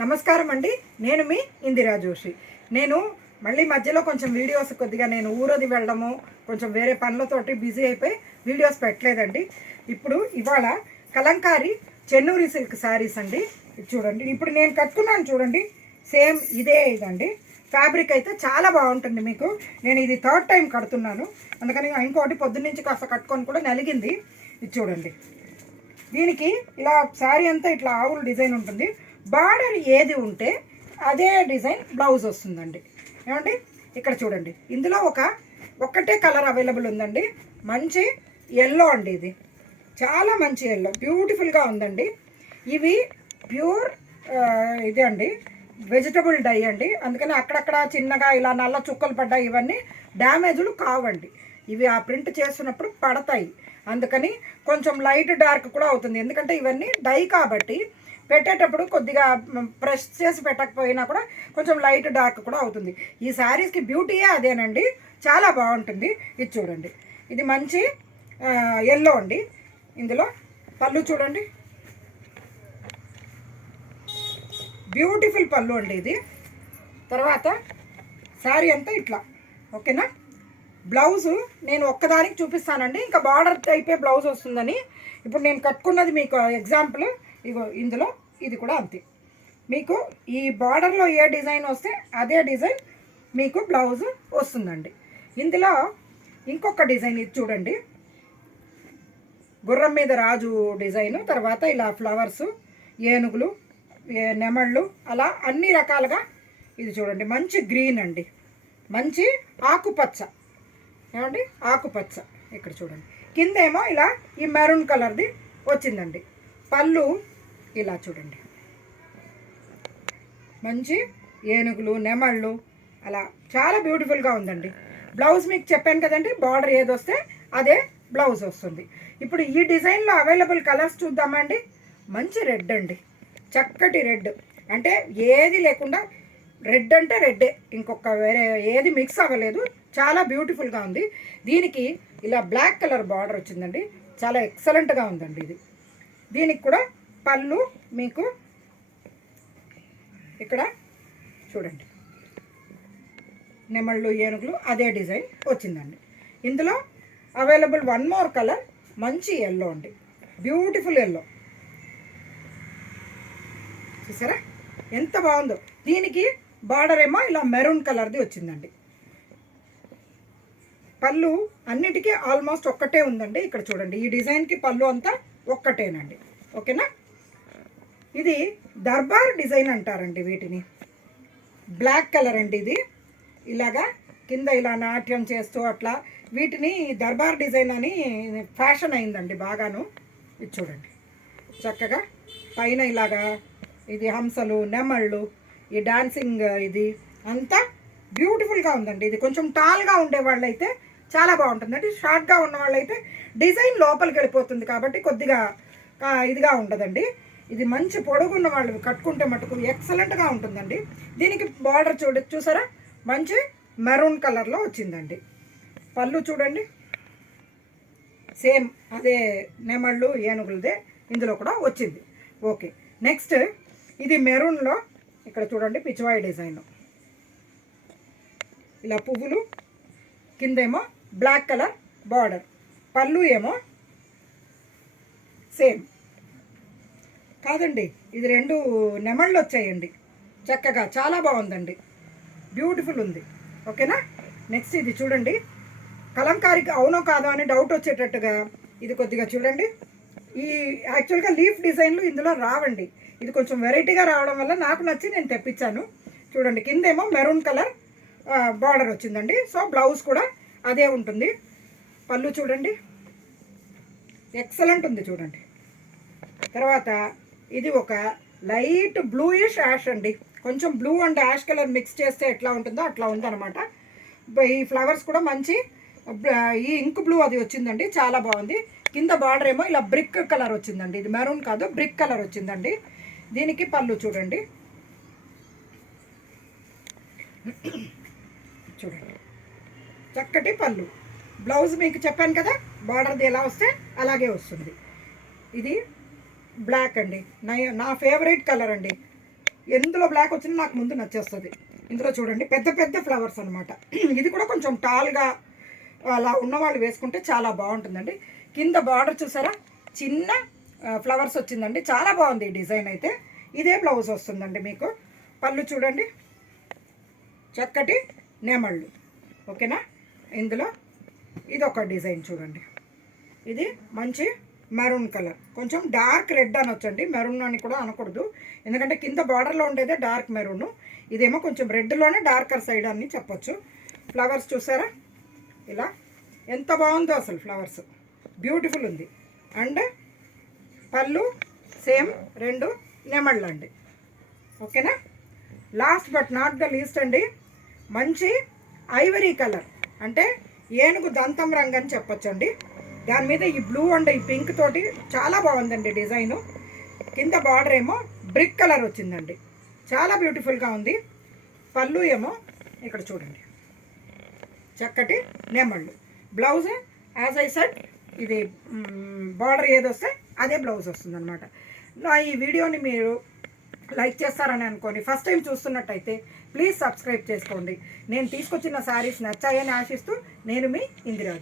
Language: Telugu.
నమస్కారం అండి. నేను మీ ఇందిరా జోషి. నేను మళ్ళీ మధ్యలో కొంచెం వీడియోస్ కొద్దిగా నేను ఊరది వెళ్ళడము కొంచెం వేరే పనులతోటి బిజీ అయిపోయి వీడియోస్ పెట్టలేదండి. ఇవాళ కలంకారీ చెన్నూరి సిల్క్ శారీస్ అండి. ఇది చూడండి, ఇప్పుడు నేను కట్టుకున్నాను చూడండి, సేమ్ ఇదండి. ఫ్యాబ్రిక్ అయితే చాలా బాగుంటుంది. మీకు నేను ఇది థర్డ్ టైం కడుతున్నాను, అందుకని ఇంకోటి పొద్దున్నుంచి కాస్త కట్టుకొని కూడా నలిగింది. ఇది చూడండి, దీనికి ఇలా శారీ అంతా ఇట్లా ఆవుల డిజైన్ ఉంటుంది. బార్డర్ ఏది ఉంటే అదే డిజైన్ బ్లౌజ్ వస్తుందండి. ఏమండి, ఇక్కడ చూడండి, ఇందులో ఒక్కటే కలర్ అవైలబుల్ ఉందండి. మంచి ఎల్లో అండి, ఇది చాలా మంచి ఎల్లో, బ్యూటిఫుల్గా ఉందండి. ఇవి ప్యూర్ ఇదే అండి, వెజిటబుల్ డై అండి. అందుకని అక్కడక్కడ చిన్నగా ఇలా నల్ల చుక్కలు పడ్డాయి, ఇవన్నీ డ్యామేజ్లు కావండి. ఇవి ఆ ప్రింట్ చేస్తున్నప్పుడు పడతాయి, అందుకని కొంచెం లైట్ డార్క్ కూడా అవుతుంది. ఎందుకంటే ఇవన్నీ డై కాబట్టి పెట్టేటప్పుడు కొద్దిగా ప్రెస్ చేసి పెట్టకపోయినా కూడా కొంచెం లైట్ డార్క్ కూడా అవుతుంది. ఈ శారీస్కి బ్యూటీయే అదేనండి, చాలా బాగుంటుంది. ఇది చూడండి, ఇది మంచి ఎల్లో అండి. ఇందులో పళ్ళు చూడండి, బ్యూటిఫుల్ పళ్ళు అండి ఇది. తర్వాత శారీ అంతా ఇట్లా, ఓకేనా. బ్లౌజు నేను ఒక్కదానికి చూపిస్తానండి, ఇంకా బార్డర్ టైపే బ్లౌజ్ వస్తుందని. ఇప్పుడు నేను కట్టుకున్నది మీకు ఎగ్జాంపుల్, ఇగో ఇందులో ఇది కూడా అంతే. మీకు ఈ బార్డర్లో ఏ డిజైన్ వస్తే అదే డిజైన్ మీకు బ్లౌజ్ వస్తుందండి. ఇందులో ఇంకొక డిజైన్ ఇది చూడండి, గుర్రం మీద రాజు డిజైను, తర్వాత ఇలా ఫ్లవర్స్, ఏనుగులు, నెమళ్ళు, అలా అన్ని రకాలుగా. ఇది చూడండి, మంచి గ్రీన్ అండి, మంచి ఆకుపచ్చ. ఏమండి, ఆకుపచ్చ. ఇక్కడ చూడండి, కిందేమో ఇలా ఈ మెరూన్ కలర్ది వచ్చిందండి. పళ్ళు ఇలా చూడండి, మంచి ఏనుగులు, నెమళ్ళు, అలా చాలా బ్యూటిఫుల్గా ఉందండి. బ్లౌజ్ మీకు చెప్పాను కదండి, బార్డర్ ఏది వస్తే అదే బ్లౌజ్ వస్తుంది. ఇప్పుడు ఈ డిజైన్లో అవైలబుల్ కలర్స్ చూద్దామండి. మంచి రెడ్ అండి, చక్కటి రెడ్, అంటే ఏది లేకుండా రెడ్ అంటే రెడ్డే, ఇంకొక వేరే ఏది మిక్స్ అవ్వలేదు. చాలా బ్యూటిఫుల్గా ఉంది. దీనికి ఇలా బ్లాక్ కలర్ బార్డర్ వచ్చిందండి, చాలా ఎక్సలెంట్గా ఉందండి ఇది. దీనికి కూడా పళ్ళు మీకు ఇక్కడ చూడండి, నెమళ్ళు, ఏనుగులు అదే డిజైన్ వచ్చిందండి. ఇందులో అవైలబుల్ వన్ మోర్ కలర్, మంచి ఎల్లో అండి, బ్యూటిఫుల్ ఎల్లో. చూసారా ఎంత బాగుందో. దీనికి బార్డర్ ఏమో ఇలా మెరూన్ కలర్ది వచ్చిందండి. పళ్ళు అన్నిటికీ ఆల్మోస్ట్ ఒక్కటే ఉందండి. ఇక్కడ చూడండి, ఈ డిజైన్కి పళ్ళు అంతా ఒక్కటేనండి, ఓకేనా. ఇది దర్బార్ డిజైన్ అంటారండి వీటిని. బ్లాక్ కలర్ అండి ఇది, ఇలాగా కింద ఇలా నాట్యం చేస్తూ అట్లా వీటిని దర్బార్ డిజైన్ అని ఫ్యాషన్ అయిందండి బాగాను. ఇది చూడండి, చక్కగా పైన ఇలాగా ఇది హంసలు, నెమళ్ళు, ఈ డాన్సింగ్, ఇది అంతా బ్యూటిఫుల్గా ఉందండి. ఇది కొంచెం టాల్గా ఉండే వాళ్ళైతే చాలా బాగుంటుందండి. షార్ట్గా ఉన్న వాళ్ళైతే డిజైన్ లోపలికి వెళ్ళిపోతుంది కాబట్టి కొద్దిగా ఇదిగా ఉండదండి. ఇది మంచి పొడుగున్న వాళ్ళు కట్టుకుంటే మటుకు ఎక్సలెంట్గా ఉంటుందండి. దీనికి బార్డర్ చూసారా, మంచి మెరూన్ కలర్లో వచ్చిందండి. పళ్ళు చూడండి, సేమ్ అదే నెమళ్ళు, ఏనుగులదే ఇందులో కూడా వచ్చింది. ఓకే, నెక్స్ట్ ఇది మెరూన్లో ఇక్కడ చూడండి, పిచ్చివాయి డిజైన్, ఇలా పువ్వులు, కిందేమో బ్లాక్ కలర్ బార్డర్, పళ్ళు ఏమో సేమ్ కాదండి, ఇది రెండు నెమళ్ళు వచ్చాయండి. చక్కగా చాలా బాగుందండి, బ్యూటిఫుల్ ఉంది, ఓకేనా. నెక్స్ట్ ఇది చూడండి, కలంకారీకి అవునో కాదో అని డౌట్ వచ్చేటట్టుగా ఇది కొద్దిగా చూడండి. ఈ యాక్చువల్గా లీఫ్ డిజైన్లు ఇందులో రావండి, ఇది కొంచెం వెరైటీగా రావడం వల్ల నాకు నచ్చి నేను తెప్పించాను. చూడండి, కిందేమో మెరూన్ కలర్ బార్డర్ వచ్చిందండి. సో బ్లౌజ్ కూడా అదే ఉంటుంది. పళ్ళు చూడండి, ఎక్సలెంట్ ఉంది చూడండి. తర్వాత ఇది ఒక లైట్ బ్లూయిష్ యాష్ అండి, కొంచెం blue and ash colour mix చేస్తే ఎట్లా ఉంటుందో అట్లా ఉందన్నమాట. ఈ ఫ్లవర్స్ కూడా మంచి ఈ ఇంక్ బ్లూ అది వచ్చిందండి, చాలా బాగుంది. కింద బార్డర్ ఏమో ఇలా బ్రిక్ కలర్ వచ్చిందండి, ఇది మెరూన్ కాదు బ్రిక్ కలర్ వచ్చిందండి. దీనికి పళ్ళు చూడండి, చూడండి చక్కటి పళ్ళు. బ్లౌజ్ మీకు చెప్పాను కదా, బార్డర్ది ఎలా వస్తే అలాగే వస్తుంది. ఇది బ్లాక్ అండి, నా ఫేవరెట్ కలర్ అండి. ఎందులో బ్లాక్ వచ్చినా నాకు ముందు నచ్చేస్తుంది. ఇందులో చూడండి పెద్ద పెద్ద ఫ్లవర్స్ అనమాట. ఇది కూడా కొంచెం టాల్గా అలా ఉన్నవాళ్ళు వేసుకుంటే చాలా బాగుంటుందండి. కింద బార్డర్ చూసారా, చిన్న ఫ్లవర్స్ వచ్చిందండి, చాలా బాగుంది ఈ డిజైన్ అయితే. ఇదే బ్లౌజ్ వస్తుందండి మీకు. పళ్ళు చూడండి, చక్కటి నెమళ్ళు. ఓకేనా. ఇందులో ఇది ఒక డిజైన్ చూడండి, ఇది మంచి మెరూన్ కలర్, కొంచెం డార్క్ రెడ్ అనొచ్చండి, మెరూన్ అని కూడా అనకూడదు, ఎందుకంటే కింద బార్డర్లో ఉండేదే డార్క్ మెరూన్, ఇదేమో కొంచెం రెడ్లోనే డార్కర్ సైడ్ అని చెప్పొచ్చు. ఫ్లవర్స్ చూసారా ఇలా ఎంత బాగుందో అసలు, ఫ్లవర్స్ బ్యూటిఫుల్ ఉంది. అండ్ పళ్ళు సేమ్ 2 నెమళ్ళు అండి. ఓకేనా. Last but not the least అండి, మంచి ఐవరీ కలర్, అంటే ఏనుగు దంతం రంగు అని చెప్పొచ్చండి. దాని మీద ఈ బ్లూ అండ్ ఈ పింక్ తోటి చాలా బాగుందండి డిజైను. కింద బార్డర్ ఏమో బ్రిక్ కలర్ వచ్చిందండి, చాలా బ్యూటిఫుల్గా ఉంది. పళ్ళు ఏమో ఇక్కడ చూడండి, చక్కటి నెమళ్ళు. బ్లౌజ్ యాజ్ ఐ సెడ్, ఇది బార్డర్ ఏదొస్తే అదే బ్లౌజ్ వస్తుంది అనమాట. ఈ వీడియోని మీరు లైక్ చేస్తారని అనుకోని ఫస్ట్ టైం చూస్తున్నట్టయితే ప్లీజ్ సబ్స్క్రైబ్ చేసుకోండి. నేను తీసుకొచ్చిన శారీస్ నచ్చాయని ఆశిస్తూ నేను మీ ఇందిరాజు.